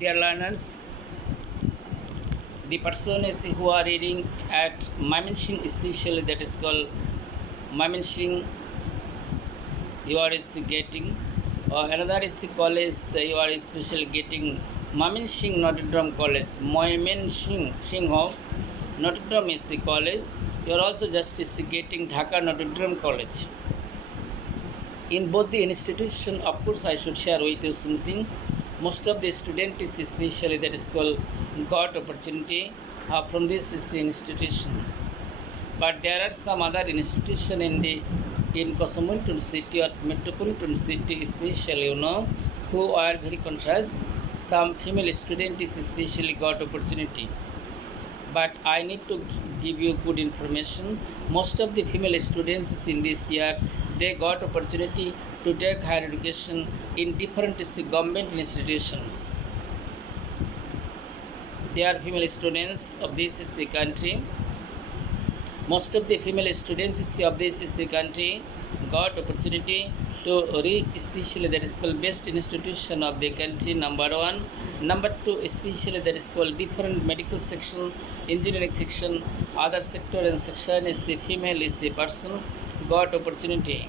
Dear learners, the person is who are reading at Mymensingh, especially that is called Mymensingh, you are is getting, or another is college, you are especially getting Mymensingh Notre Dame College, Mymensingh Notre Dame is the college, you are also just is getting Dhaka Notre Dame College. In both the institution, of course, I should share with you something. Most of the students, especially that is called got opportunity from this institution. But there are some other institution in cosmopolitan city or metropolitan city, especially who are very conscious. Some female students especially got opportunity. But I need to give you good information. Most of the female students in this year, they got opportunity to take higher education in different government institutions. They are female students of this country. Most of the female students of this country got opportunity to read, especially that is called best institution of the country, number one. Number two, especially that is called different medical section, engineering section, other sector and section is a female is a person got opportunity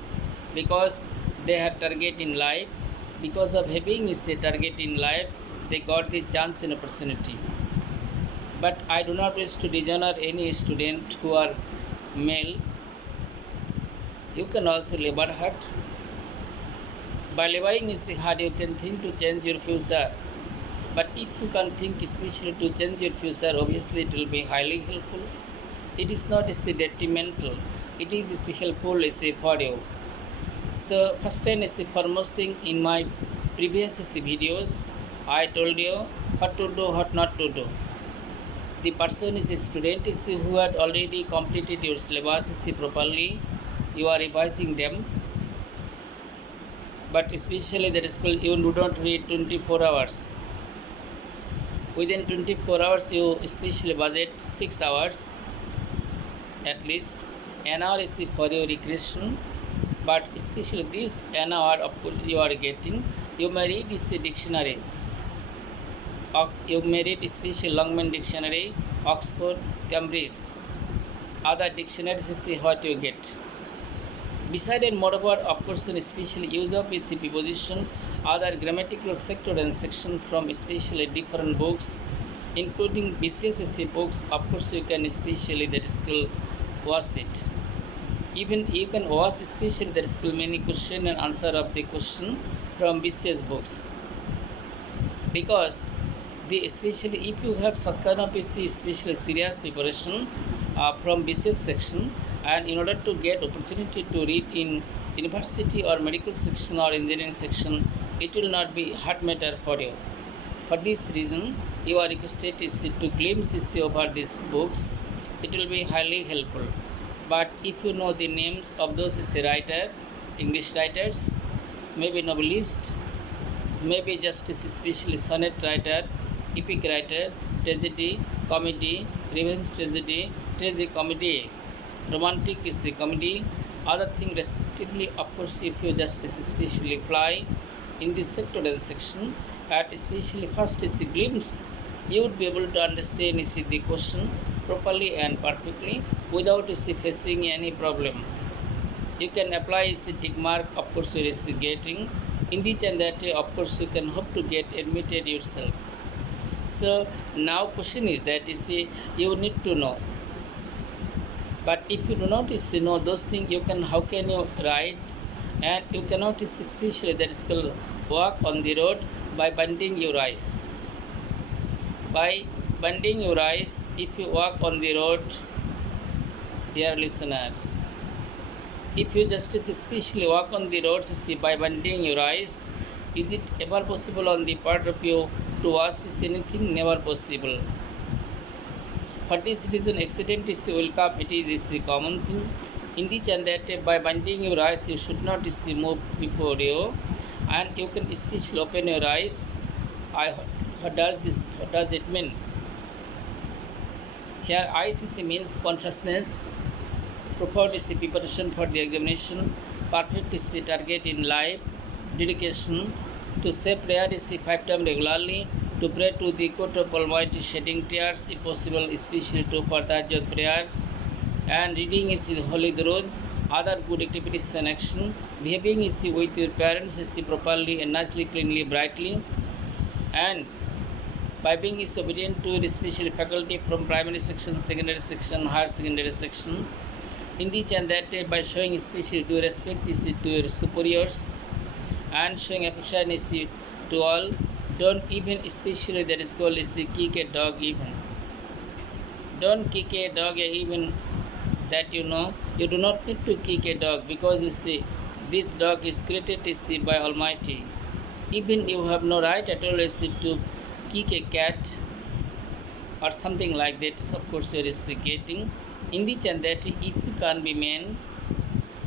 because they have target in life. Because of having is a target in life, they got the chance and opportunity. But I do not wish to dishonor any student who are male. You can also labor hard. By laboring is hard, you can think to change your future. But if you can think especially to change your future, obviously it will be highly helpful. It is not detrimental. It is helpful for you. So first and foremost thing in my previous videos, I told you what to do, what not to do. The person is a student who had already completed your syllabus properly. You are revising them. But especially that is called you do not read 24 hours. Within 24 hours, you especially budget 6 hours at least. An hour is for your recreation, but especially this an hour of you are getting, you may read these dictionaries. You may read especially Longman Dictionary, Oxford, Cambridge. Other dictionaries is what you get. Besides and moreover, of course, especially use of is preposition, other grammatical sector and section from especially different books, including BCSSC books. Of course, you can especially that skill watch it. Even you can watch especially that skill many question and answer of the question from BCS books. Because the especially if you have such kind of especially serious preparation from BCS section, and in order to get opportunity to read in university or medical section or engineering section, it will not be hard matter for you. For this reason, you are requested is to glimpse over these books. It will be highly helpful. But if you know the names of those writer, English writers, maybe novelist, maybe just especially sonnet writer, epic writer, tragedy, comedy, revenge tragedy, tragic comedy, romantic is the comedy, other thing respectively. Of course, if you just especially apply in this sectoral section at especially first is a glimpse, you would be able to understand the question properly and perfectly without facing any problem. You can apply tick mark, of course you is getting in this and that, of course you can hope to get admitted yourself. So now question is that you need to know. But if you do not know those things, you can how can you write? And you cannot especially that is called walk on the road by bending your eyes. By bending your eyes, if you walk on the road, dear listener, if you just especially walk on the road by bending your eyes, is it ever possible on the part of you to watch anything? Never possible. For this reason, accident will come. It is a common thing. In this and that, by bending your eyes, you should not move before you, and you can especially open your eyes. What does it mean? Here, eyes means consciousness. Proper is the preparation for the examination. Perfect is the target in life. Dedication to say prayer is 5 times regularly. to pray to the court of Almighty, shedding tears if possible, especially to for Tahajjud prayer, and reading is the Holy Durud, other good activities and action, behaving is with your parents is properly and nicely, cleanly, brightly, and by being is obedient to the special faculty from primary section, secondary section, higher secondary section, in each and that by showing special due respect is to your superiors and showing affection is to all. Don't even, especially that is called is kick a dog even. Don't kick a dog even, that you know. You do not need to kick a dog because you see this dog is created by Almighty. Even you have no right at all to kick a cat or something like that. Of course, you are getting in the and that if you can be man,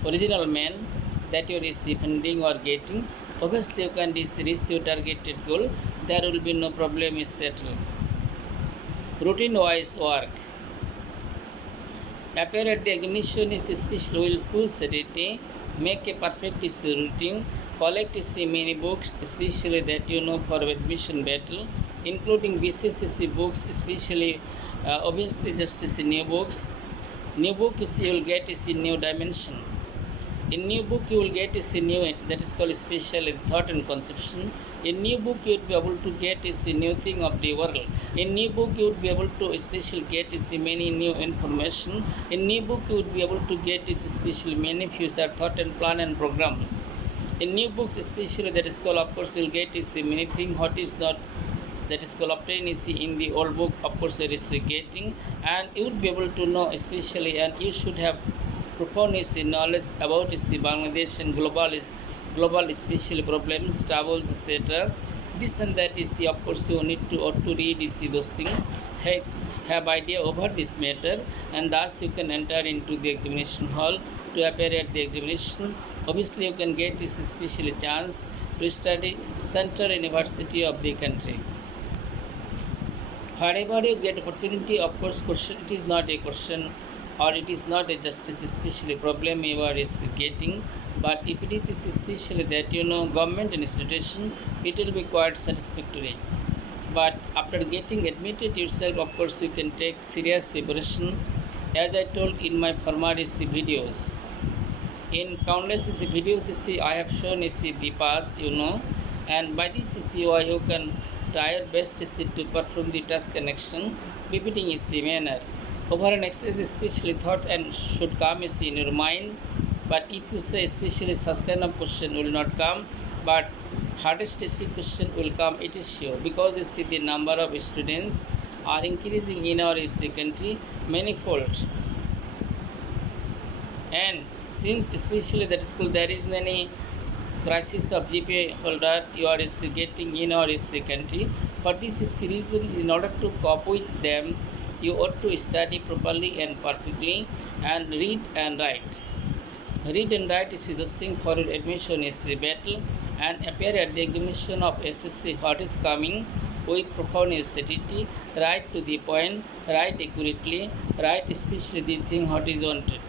original man, that you are defending or getting, obviously you can reach your targeted goal. There will be no problem is settled. Routine wise work. Appear at the examination is special willful certainty, make a perfect routine, collect many books, especially that you know for admission battle, including BCCC books, especially obviously just new books. New book is you will get is a new dimension. In new book you will get is a new, that is called special thought and conception. In new book you would be able to get is a new thing of the world. In new book you would be able to especially get is many new information. In new book you would be able to get is especially many future thought and plan and programs. In new books especially that is called, of course you will get is many thing what is not, that is called obtain is in the old book, of course it is getting, and you would be able to know especially, and you should have profound knowledge about Bangladesh and global especially problems, troubles, etc. This and that is of course you need to read those things, have idea over this matter, and thus you can enter into the examination hall to appear at the examination. Obviously you can get this special chance to study Central University of the country. Wherever you get opportunity, of course question, it is not a question or it is not a justice especially problem you are is getting, but if it is especially that you know government institution, it will be quite satisfactory. But after getting admitted yourself, of course you can take serious preparation, as I told in my former videos. In countless videos I have shown the path, you know, and by this you can try your best to perform the task connection, repeating the manner. Over an exercise especially thought and should come in your mind, but if you say especially such kind of question will not come, but hardest question will come, it is sure, because you see the number of students are increasing in our country manifold, and since especially that school there is many crisis of GPA holder you are getting in our country. For this reason, in order to cope with them, you ought to study properly and perfectly and read and write. Read and write is this thing for your admission is a battle, and appear at the examination of SSC what is coming with profound certainty, write to the point, write accurately, write especially the thing what is wanted.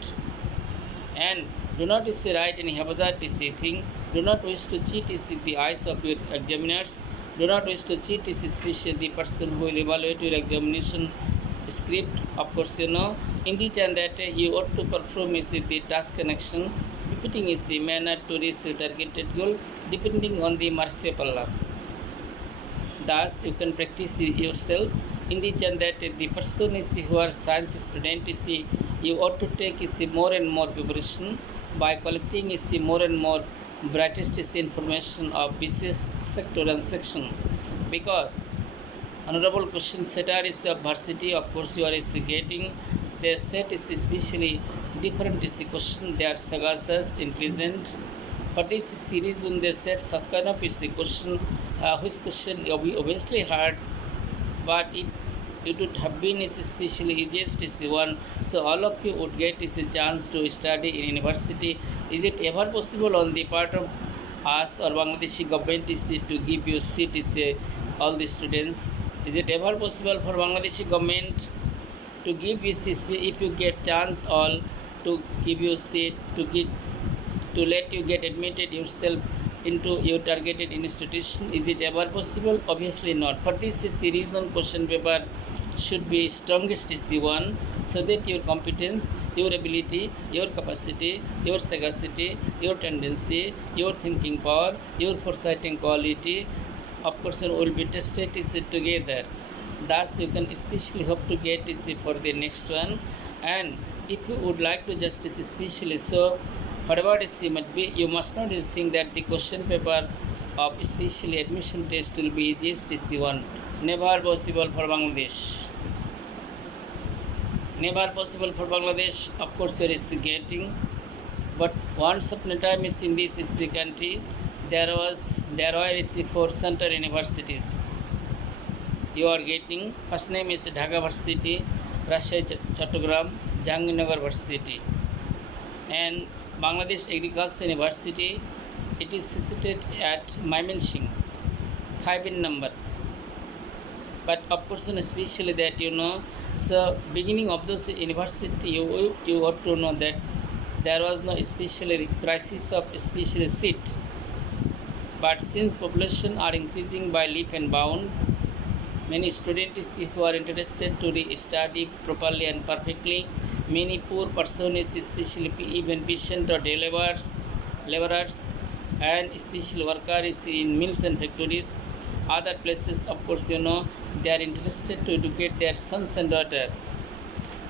And do not write any haphazard thing. Do not wish to cheat the eyes of your examiners. Do not wish to cheat especially the person who will evaluate your examination script. Of course, you know, in this and that you ought to perform the task connection, repeating the manner to reach your targeted goal, depending on the mercy of Allah. Thus, you can practice yourself. In this and that the person who are science student you ought to take more and more preparation by collecting more and more brightest information of business sector and section, because honorable question setter is of varsity, of course you are getting, their set is especially different question, they are sagacious, intelligent. For this series on the set such kind of question, which question obviously hard, but it would have been especially easiest one, so all of you would get a chance to study in university. Is it ever possible on the part of us or Bangladeshi government to give you seat all the students? Is it ever possible for Bangladeshi government to give you if you get chance all to give you seat, to let you get admitted yourself into your targeted institution. Is it ever possible? Obviously not. For this series on question paper should be strongest is the one, so that your competence, your ability, your capacity, your sagacity, your tendency, your thinking power, your foresighting quality of person will be tested is together. Thus you can especially hope to get is for the next one. And if you would like to just especially so whatever is might be, you must not just think that the question paper of especially admission test will be easiest is one. Never possible for Bangladesh. Never possible for Bangladesh. Of course, there is getting, but once upon a time is in this country, there were 4 center universities. You are getting first name is Dhaka Varsity, Rajshahi Chattogram, Jahangirnagar Varsity, and Bangladesh Agriculture University. It is situated at Mymensingh, 5 in number. But of course, especially that so beginning of those university, you ought to know that there was no especially crisis of especially seat. But since population are increasing by leap and bound, many students who are interested to study properly and perfectly, many poor persons, especially even patient or day laborers, and especially workers in mills and factories, other places, of course, they are interested to educate their sons and daughters.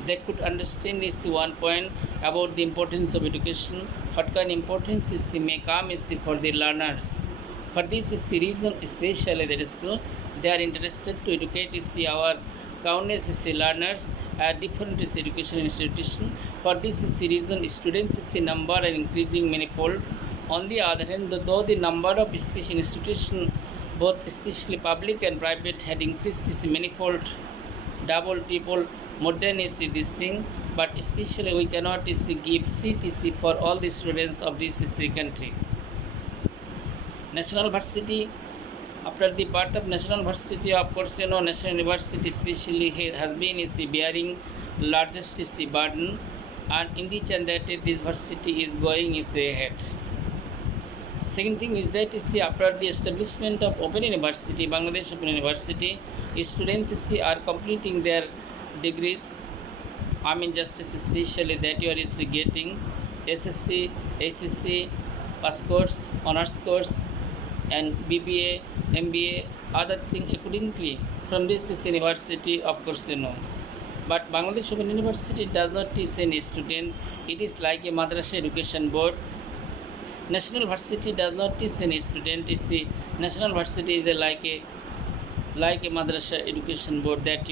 They could understand this one point about the importance of education. What kind of importance is may come is for the learners. For this is the reason, especially that is they are interested to educate our countless learners at different education institutions. For this is the reason, students is the number are increasing manifold. On the other hand, though the number of special institutions, both especially public and private, had increased is manifold, double, triple, more than is this thing, but especially we cannot give seat for all the students of this country. National Varsity, after the birth of National Varsity, of course, National University especially has been bearing largest burden, and in the chance that this varsity is going ahead. Second thing is that after the establishment of Open University, Bangladesh Open University, students are completing their degrees. I mean, just especially that you are getting SSC, ACC, pass course, honors course, and BBA, MBA, other thing accordingly from this university, of course, But Bangladesh Open University does not teach any student. It is like a madrasa education board. National Varsity does not teach any student. National Varsity is like a madrasa education board, that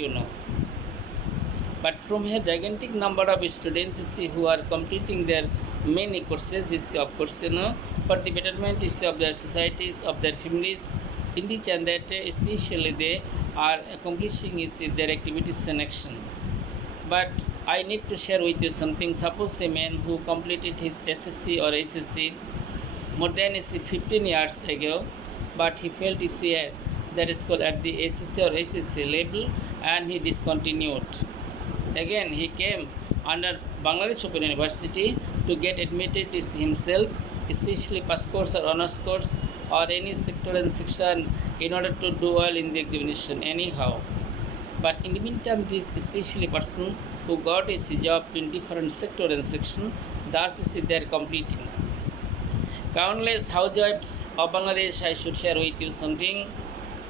But from here, gigantic number of students who are completing their many courses is, of course, for the betterment of their societies, of their families, in the chance that especially they are accomplishing their activities and action. But I need to share with you something. Suppose a man who completed his SSC or ACC more than 15 years ago, but he failed his year, that is called at the ACC or ACC level, and he discontinued. Again, he came under Bangladesh Open University to get admitted himself, especially pass course or honors course or any sector and section, in order to do well in the examination anyhow. But in the meantime, this especially person who got a job in different sector and section, thus they are completing. Countless housewives of Bangladesh, I should share with you something,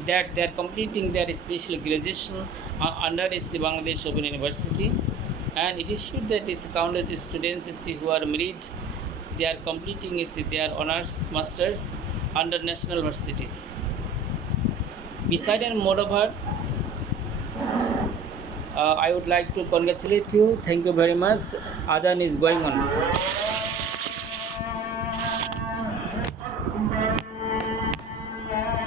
that they are completing their special graduation under Bangladesh Open University, and it is true that countless students who are married, they are completing their honors masters under national universities. Besides and moreover, I would like to congratulate you. Thank you very much. Azan is going on.